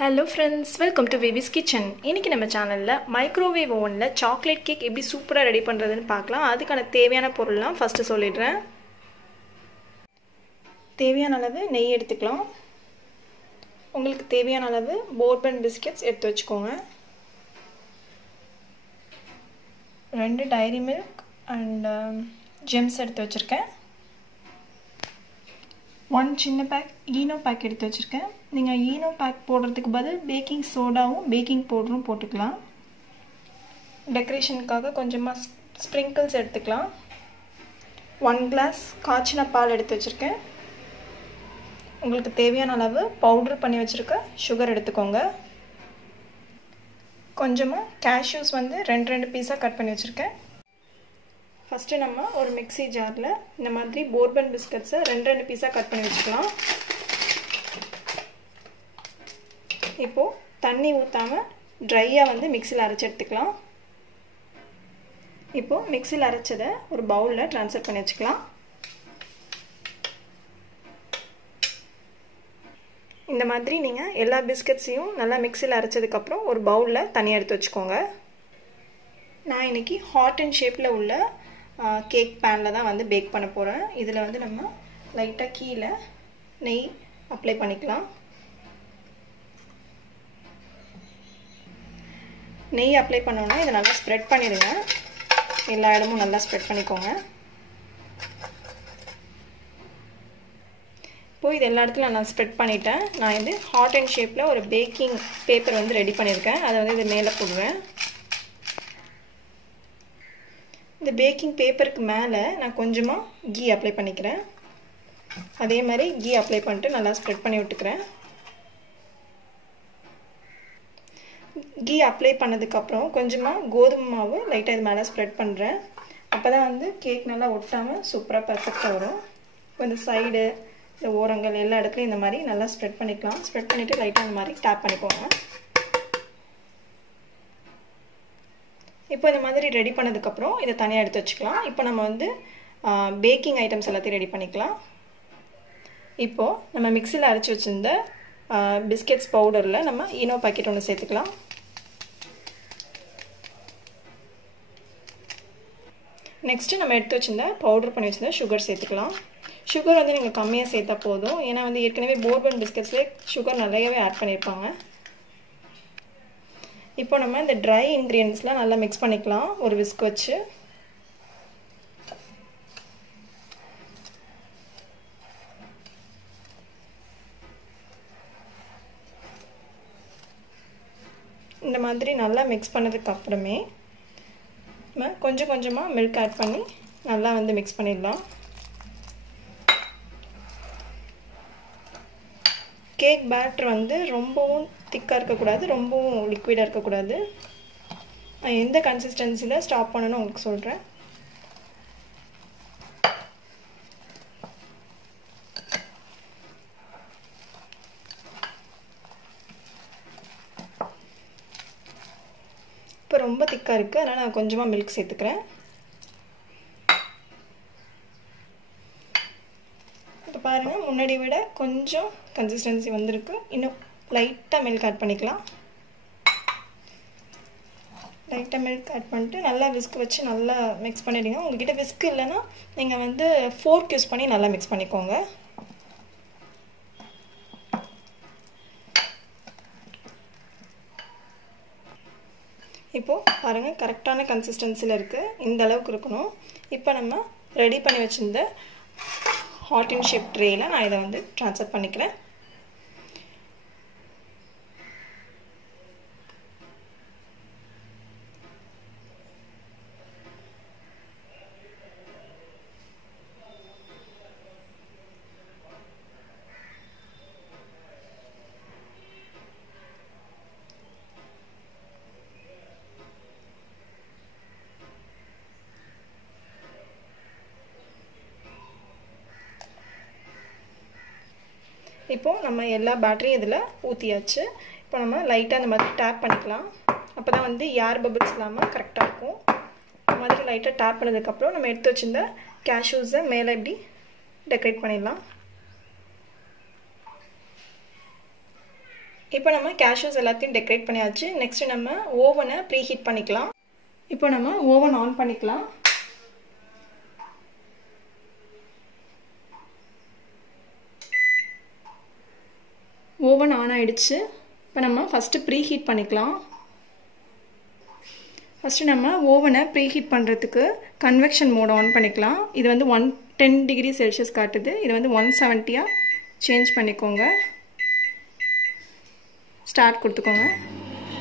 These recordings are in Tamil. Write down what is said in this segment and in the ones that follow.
Hello friends, welcome to Baby's Kitchen. இன்னைக்கு நம்ம சேனல்ல மைக்ரோவேவ் ஓவன்ல சாக்லேட் கேக் எப்படி சூப்பரா ரெடி பண்றதுன்னு பார்க்கலாம். அதுக்கான தேவையான பொருள்லாம் ஃபர்ஸ்ட் சொல்லிடுறேன். தேவையான அளவு நெய் எடுத்துக்கலாம். உங்களுக்கு தேவையான அளவு போர்பன் பிஸ்கட்ஸ் எடுத்து வச்சுக்கோங்க. 2 டைரி மில்க் அண்ட் ஜெம்ஸ் எடுத்து வச்சிருக்கேன். 1 சின்ன பேக் ஈனோ பேக் எடுத்து வச்சிருக்கேன். நீங்க ஈனோ பேக் போடுறதுக்கு பதில் பேக்கிங் சோடாவும் பேக்கிங் பவுடரும் போட்டுக்கலாம். டெக்கரேஷனுக்காக கொஞ்சமா ஸ்ப்ரிங்கிள்ஸ் எடுத்துக்கலாம். 1 கிளாஸ் காய்ச்சின பால் எடுத்து வச்சிருக்கேன். உங்களுக்கு தேவையான அளவு பவுடர் பண்ணி வச்சிருக்க சுகர் எடுத்துக்கோங்க. கொஞ்சமா கேஷ்யூஸ் வந்து 2 பீஸா கட் பண்ணி வச்சிருக்கேன். ஃபர்ஸ்ட் நம்ம ஒரு மிக்ஸி ஜார்ல இந்த மாதிரி போர்பன் பிஸ்கட்ஸை 2 பீஸா கட் பண்ணி வச்சுக்கலாம். இப்போ தண்ணி ஊத்தாம ட்ரையா வந்து மிக்ஸில அரைச்சு எடுத்துக்கலாம். இப்போ மிக்ஸில அரைச்சதை ஒரு பவுல்ல ட்ரான்ஸ்ஃபர் பண்ணி வச்சுக்கலாம். இந்த மாதிரி நீங்க எல்லா பிஸ்கட்ஸையும் நல்லா மிக்ஸில அரைச்சதுக்கு அப்புறம் ஒரு பவுல்ல தனியா எடுத்து வச்சுக்கோங்க. நான் இன்னைக்கு ஹாட் அண்ட் ஷேப்ல உள்ள கேக் பேன்ல தான் வந்து பேக் பண்ண போறேன். இதுல வந்து நம்ம லைட்டா கீழ நெய் அப்ளை பண்ணிக்கலாம். நெய் அப்ளை பண்ணோம்னா இதை நல்லா ஸ்ப்ரெட் பண்ணிடுங்க. எல்லா இடமும் நல்லா ஸ்ப்ரெட் பண்ணிக்கோங்க. இப்போ இது எல்லா இடத்துலையும் நான் ஸ்ப்ரெட் பண்ணிட்டேன். நான் இது ஹாட் அண்ட் ஷேப்ல ஒரு பேக்கிங் பேப்பர் வந்து ரெடி பண்ணியிருக்கேன். அதை வந்து இது மேலே போடுவேன். இந்த பேக்கிங் பேப்பருக்கு மேலே நான் கொஞ்சமாக கீ அப்ளை பண்ணிக்கிறேன். அதே மாதிரி கீ அப்ளை பண்ணிட்டு நல்லா ஸ்ப்ரெட் பண்ணி விட்டுக்கிறேன். கீ அப்ளை பண்ணதுக்கப்புறம் கொஞ்சமாக கோதுமை மாவு லைட்டாக இது மேலே ஸ்ப்ரெட் பண்ணுறேன். அப்போ தான் வந்து கேக் நல்லா ஒட்டாமல் சூப்பராக பர்ஃபெக்டாக வரும். இப்போ இந்த சைடு இந்த ஓரங்கள் எல்லா இடத்துலையும் இந்த மாதிரி நல்லா ஸ்ப்ரெட் பண்ணிக்கலாம். ஸ்ப்ரெட் பண்ணிவிட்டு லைட்டாக இந்த மாதிரி டேப் பண்ணிக்கோங்க. இப்போ இந்த மாதிரி ரெடி பண்ணதுக்கப்புறம் இதை தனியாக எடுத்து வச்சுக்கலாம். இப்போ நம்ம வந்து பேக்கிங் ஐட்டம்ஸ் எல்லாத்தையும் ரெடி பண்ணிக்கலாம். இப்போது நம்ம மிக்ஸியில் அரைச்சி வச்சுருந்த பிஸ்கெட்ஸ் பவுடரில் நம்ம ஈனோ பாக்கெட் ஒன்று சேர்த்துக்கலாம். நெக்ஸ்ட்டு நம்ம எடுத்து வச்சுருந்த பவுடர் பண்ணி வச்சுருந்த சுகர் சேர்த்துக்கலாம். சுகர் வந்து நீங்கள் கம்மியாக சேர்த்தா போதும். ஏன்னா வந்து ஏற்கனவே போர்பன் பிஸ்கெட்ஸ்லேயே சுகர் நிறையவே ஆட் பண்ணியிருப்பாங்க. இப்போ நம்ம இந்த ட்ரை இன்க்ரீடியன்ட்ஸ்லாம் நல்லா மிக்ஸ் பண்ணிக்கலாம் ஒரு விஸ்க் வச்சு. இந்த மாதிரி நல்லா மிக்ஸ் பண்ணதுக்கு அப்புறமே நம்ம கொஞ்சம் கொஞ்சமாக மில்க் ஆட் பண்ணி நல்லா வந்து மிக்ஸ் பண்ணிடலாம். கேக் பேட்டர் வந்து ரொம்பவும் திக்காக இருக்கக்கூடாது, ரொம்பவும் லிக்விடாக இருக்கக்கூடாது. நான் எந்த கன்சிஸ்டன்சியில் ஸ்டாப் பண்ணணும்னு உங்களுக்கு சொல்கிறேன். இப்போ ரொம்ப திக்காக இருக்குது, அதனால் நான் கொஞ்சமாக மில்க் சேர்த்துக்கிறேன். இப்போ பாருங்கள், முன்னாடி விட கொஞ்சம் கன்சிஸ்டன்சி வந்திருக்கு. இன்னும் லைட்டாக மில்க் ஆட் பண்ணிக்கலாம். லைட்டாக மில்க் ஆட் பண்ணிட்டு நல்லா விஸ்க் வச்சு நல்லா மிக்ஸ் பண்ணிவிடுங்க. உங்கள்கிட்ட விஸ்க் இல்லைன்னா நீங்கள் வந்து ஃபோர்க் யூஸ் பண்ணி நல்லா மிக்ஸ் பண்ணிக்கோங்க. இப்போது பாருங்கள், கரெக்டான கன்சிஸ்டன்சியில் இருக்குது. இந்த அளவுக்கு இருக்கணும். இப்போ நம்ம ரெடி பண்ணி வச்சுருந்த ஹாட் அண்ட் ஷேப் ட்ரேயில் நான் இதை வந்து ட்ரான்ஸ்ஃபர் பண்ணிக்கிறேன். இப்போ நம்ம எல்லா பேட்டரியும் இதில் ஊற்றியாச்சு. இப்போ நம்ம லைட்டாக அந்த மாதிரி டேப் பண்ணிக்கலாம். அப்போ தான் வந்து ஏர் பபிள்ஸ் இல்லாமல் கரெக்டாக இருக்கும். இந்த மாதிரி லைட்டாக டேப் பண்ணதுக்கப்புறம் நம்ம எடுத்து வச்சுருந்த கேஷ்யூஸை மேலே இப்படி டெக்கரேட் பண்ணிடலாம். இப்போ நம்ம கேஷ்யூஸ் எல்லாத்தையும் டெக்கரேட் பண்ணியாச்சு. நெக்ஸ்ட் நம்ம ஓவனை ப்ரீ ஹீட் பண்ணிக்கலாம். இப்போ நம்ம ஓவன் ஆன் பண்ணிக்கலாம். ஓவன் ஆன் ஆயிடுச்சு. இப்போ நம்ம ஃபஸ்ட்டு ப்ரீ ஹீட் பண்ணிக்கலாம். ஃபஸ்ட்டு நம்ம ஓவனை ப்ரீ ஹீட் பண்ணுறதுக்கு கன்வெக்ஷன் மோட் ஆன் பண்ணிக்கலாம். இது வந்து 110 டிகிரி செல்சியஸ் காட்டுது. இது வந்து 170 சேஞ்ச் பண்ணிக்கோங்க. ஸ்டார்ட் கொடுத்துக்கோங்க.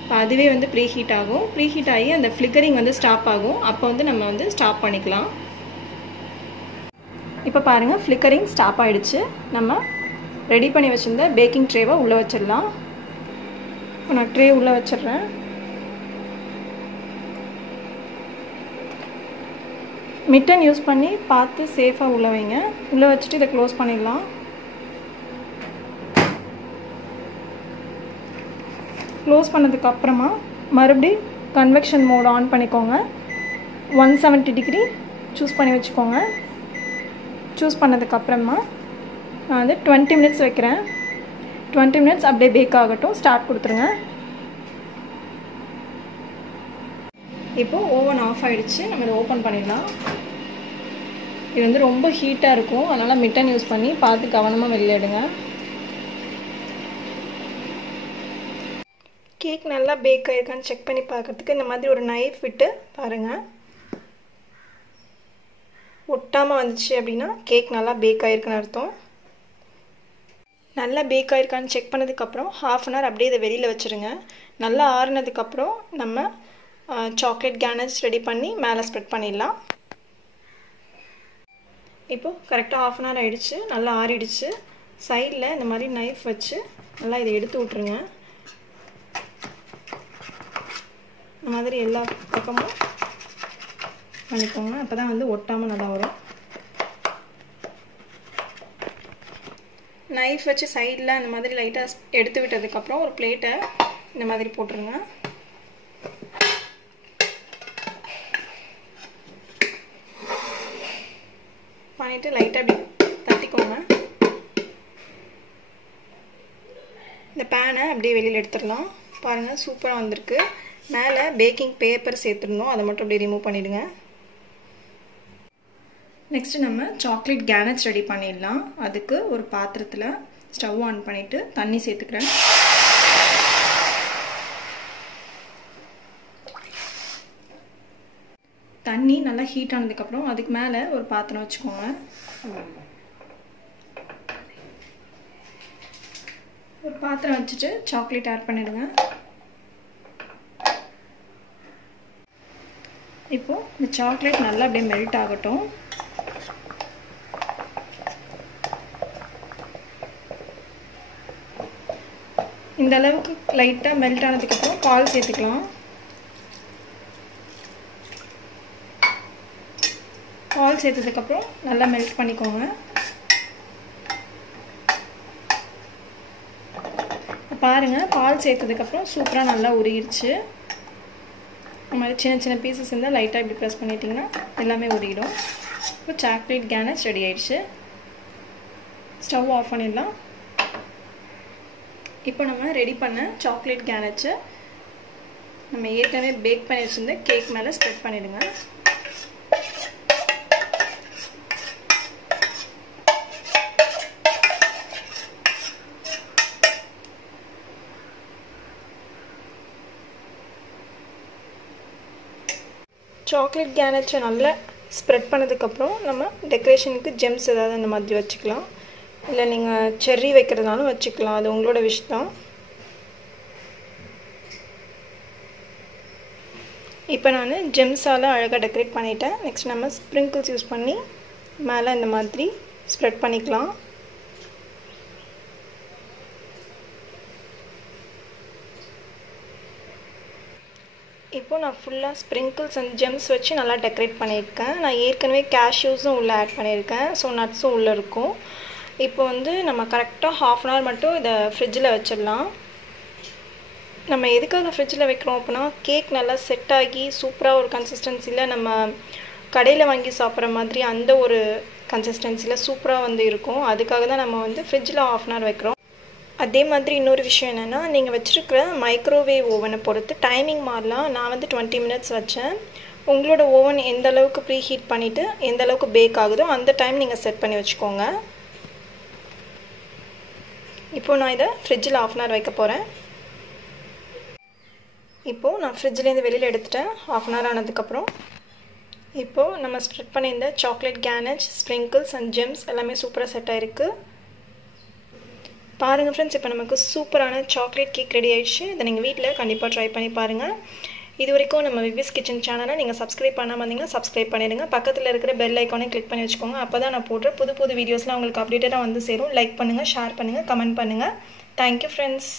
இப்போ அதுவே வந்து ப்ரீ ஹீட் ஆகும். ப்ரீ ஹீட் ஆகி அந்த ஃப்ளிக்கரிங் வந்து ஸ்டாப் ஆகும். அப்போ வந்து நம்ம வந்து ஸ்டாப் பண்ணிக்கலாம். இப்போ பாருங்கள், ஃப்ளிக்கரிங் ஸ்டாப் ஆகிடுச்சு. நம்ம ரெடி பண்ணி வச்சுருந்த பேக்கிங் ட்ரேவை உள்ளே வச்சிடலாம். இப்போ நான் ட்ரே உள்ளே வச்சிடுறேன். மிட்டன் யூஸ் பண்ணி பார்த்து சேஃபாக உள்ளே வைங்க. உள்ளே வச்சுட்டு இதை க்ளோஸ் பண்ணிடலாம். க்ளோஸ் பண்ணதுக்கப்புறமா மறுபடியும் கன்வெக்ஷன் மோட் ஆன் பண்ணிக்கோங்க. 170 டிகிரி சூஸ் பண்ணி வச்சுக்கோங்க. சூஸ் பண்ணதுக்கப்புறமா நான் வந்து 20 மினிட்ஸ் வைக்கிறேன். 20 மினிட்ஸ் அப்படியே பேக் ஆகட்டும். ஸ்டார்ட் கொடுத்துருங்க. இப்போ ஓவன் ஆஃப் ஆகிடுச்சு. நம்ம இதை ஓப்பன் பண்ணிடலாம். இது வந்து ரொம்ப ஹீட்டாக இருக்கும். அதனால் மிட்டன் யூஸ் பண்ணி பார்த்து கவனமாக வெளியே எடுங்க. கேக் நல்லா பேக் ஆகிருக்கான்னு செக் பண்ணி பார்க்குறதுக்கு இந்த மாதிரி ஒரு நைஃப் விட்டு பாருங்கள். ஒட்டாமல் வந்துச்சு அப்படின்னா கேக் நல்லா பேக் ஆகிருக்குன்னு அர்த்தம். நல்லா பேக் ஆகிருக்கான்னு செக் பண்ணதுக்கப்புறம் 1/2 hour அப்படியே இதை வெளியில் வச்சுருங்க. நல்லா ஆறுனதுக்கப்புறம் நம்ம சாக்லேட் கேனேஜ் ரெடி பண்ணி மேலே ஸ்ப்ரெட் பண்ணிடலாம். இப்போது கரெக்டாக 1/2 hour ஆகிடுச்சு. நல்லா ஆறிடுச்சு. சைடில் இந்த மாதிரி நைஃப் வச்சு நல்லா இதை எடுத்து விட்ருங்க. இந்த மாதிரி எல்லா பக்கமும் பண்ணிக்கோங்க. அப்போ தான் வந்து ஒட்டாமல் நல்லா வரும். நைஃப் வச்சு சைடில் அந்த மாதிரி லைட்டாக எடுத்து விட்டதுக்கப்புறம் ஒரு பிளேட்டை இந்த மாதிரி போட்டுருங்க. பண்ணிவிட்டு லைட்டாக அப்படி தட்டிக்கோங்க. இந்த பேனை அப்படியே வெளியில் எடுத்துடலாம். பாருங்கள், சூப்பராக வந்திருக்கு. மேலே பேக்கிங் பேப்பர் சேர்த்துடணும். அதை மட்டும் அப்படியே ரிமூவ் பண்ணிவிடுங்க. நெக்ஸ்ட்டு நம்ம சாக்லேட் கேனேஜ் ரெடி பண்ணிடலாம். அதுக்கு ஒரு பாத்திரத்தில் ஸ்டவ் ஆன் பண்ணிவிட்டு தண்ணி சேர்த்துக்கிறேன். தண்ணி நல்லா ஹீட் ஆனதுக்கப்புறம் அதுக்கு மேலே ஒரு பாத்திரம் வச்சுக்கோங்க. ஒரு பாத்திரம் வச்சுட்டு சாக்லேட் ஆட் பண்ணிடுங்க. இப்போது இந்த சாக்லேட் நல்லா அப்படியே மெல்ட் ஆகட்டும். இந்த அளவுக்கு லைட்டாக மெல்ட் ஆனதுக்கப்புறம் பால் சேர்த்துக்கலாம். பால் சேர்த்ததுக்கப்புறம் நல்லா மெல்ட் பண்ணிக்கோங்க. பாருங்கள், பால் சேர்த்ததுக்கப்புறம் சூப்பராக நல்லா உருகிடுச்சு. இந்த மாதிரி சின்ன சின்ன பீசஸ் இருந்தால் லைட்டாக இப்படி ப்ரெஸ் பண்ணிட்டிங்கன்னா எல்லாமே உருகிடும். இப்போ சாக்லேட் கேனேஜ் ரெடி ஆயிடுச்சு. ஸ்டவ் ஆஃப் பண்ணிடலாம். இப்போ நம்ம ரெடி பண்ண சாக்லேட் கேனேஜை நம்ம ஏற்கனவே பேக் பண்ணி வச்சுருந்த கேக் மேலே ஸ்ப்ரெட் பண்ணிவிடுங்க. சாக்லேட் கேனேஜை நல்லா ஸ்ப்ரெட் பண்ணதுக்கப்புறம் நம்ம டெக்கரேஷனுக்கு ஜெம்ஸ் ஏதாவது அந்த மாதிரி வச்சுக்கலாம். இல்லை நீங்கள் செர்ரி வைக்கிறதுனாலும் வச்சுக்கலாம். அது உங்களோட விஷ் தான். இப்போ நான் ஜெம்ஸால் அழகாக டெக்கரேட் பண்ணிட்டேன். நெக்ஸ்ட் நம்ம ஸ்ப்ரிங்கிள்ஸ் யூஸ் பண்ணி மேலே இந்த மாதிரி ஸ்ப்ரெட் பண்ணிக்கலாம். இப்போது நான் ஃபுல்லாக ஸ்ப்ரிங்கிள்ஸ் அண்ட் ஜெம்ஸ் வச்சு நல்லா டெக்கரேட் பண்ணியிருக்கேன். நான் ஏற்கனவே கேஷ்யூஸும் உள்ளே ஆட் பண்ணியிருக்கேன். ஸோ நட்ஸும் உள்ளே இருக்கும். இப்போ வந்து நம்ம கரெக்டாக 1/2 hour மட்டும் இதை ஃப்ரிட்ஜில் வச்சிடலாம். நம்ம எதுக்காக ஃப்ரிட்ஜில் வைக்கிறோம் அப்படின்னா கேக் நல்லா செட் ஆகி சூப்பராக ஒரு கன்சிஸ்டன்சியில் நம்ம கடையில் வாங்கி சாப்பிட்ற மாதிரி அந்த ஒரு கன்சிஸ்டன்சியில் சூப்பராக வந்து இருக்கும். அதுக்காக தான் நம்ம வந்து ஃப்ரிட்ஜில் 1/2 hour வைக்கிறோம். அதே மாதிரி இன்னொரு விஷயம் என்னென்னா, நீங்கள் வச்சுருக்கிற மைக்ரோவேவ் ஓவனை பொறுத்து டைமிங் மாறலாம். நான் வந்து 20 மினிட்ஸ் வச்சேன். உங்களோட ஓவன் எந்த அளவுக்கு ப்ரீ ஹீட் பண்ணிவிட்டு எந்த அளவுக்கு பேக் ஆகுதோ அந்த டைம் நீங்கள் செட் பண்ணி வச்சுக்கோங்க. இப்போது நான் இதை ஃப்ரிட்ஜில் 1/2 hour வைக்க போகிறேன். இப்போது நான் ஃப்ரிட்ஜிலேருந்து வெளியில் எடுத்துட்டேன் 1/2 hour ஆனதுக்கப்புறம். இப்போது நம்ம ஸ்ப்ரெட் பண்ணியிருந்த சாக்லேட் கேனேஜ், ஸ்ப்ரிங்கிள்ஸ் அண்ட் ஜெம்ஸ் எல்லாமே சூப்பராக செட் ஆகிருக்கு. பாருங்கள் ஃப்ரெண்ட்ஸ், இப்போ நமக்கு சூப்பரான சாக்லேட் கேக் ரெடி ஆகிடுச்சு. இதை நீங்கள் வீட்டில் கண்டிப்பாக ட்ரை பண்ணி பாருங்கள். இது வரைக்கும் நம்ம விவிஸ் கிச்சன் சேனலை நீங்கள் சப்ஸ்கிரைப் பண்ணாமல் இருந்தீங்கன்னா சப்ஸ்கிரைப் பண்ணிடுங்க. பக்கத்தில் இருக்கிற பெல் ஐக்கானே கிளிக் பண்ணி வச்சுக்கோங்க. அப்போ தான் நான் போடுற புது புது வீடியோஸ்லாம் உங்களுக்கு அப்டேட்டாக வந்து சேரும். லைக் பண்ணுங்கள், ஷேர் பண்ணுங்கள், கமெண்ட் பண்ணுங்கள். Thank you friends.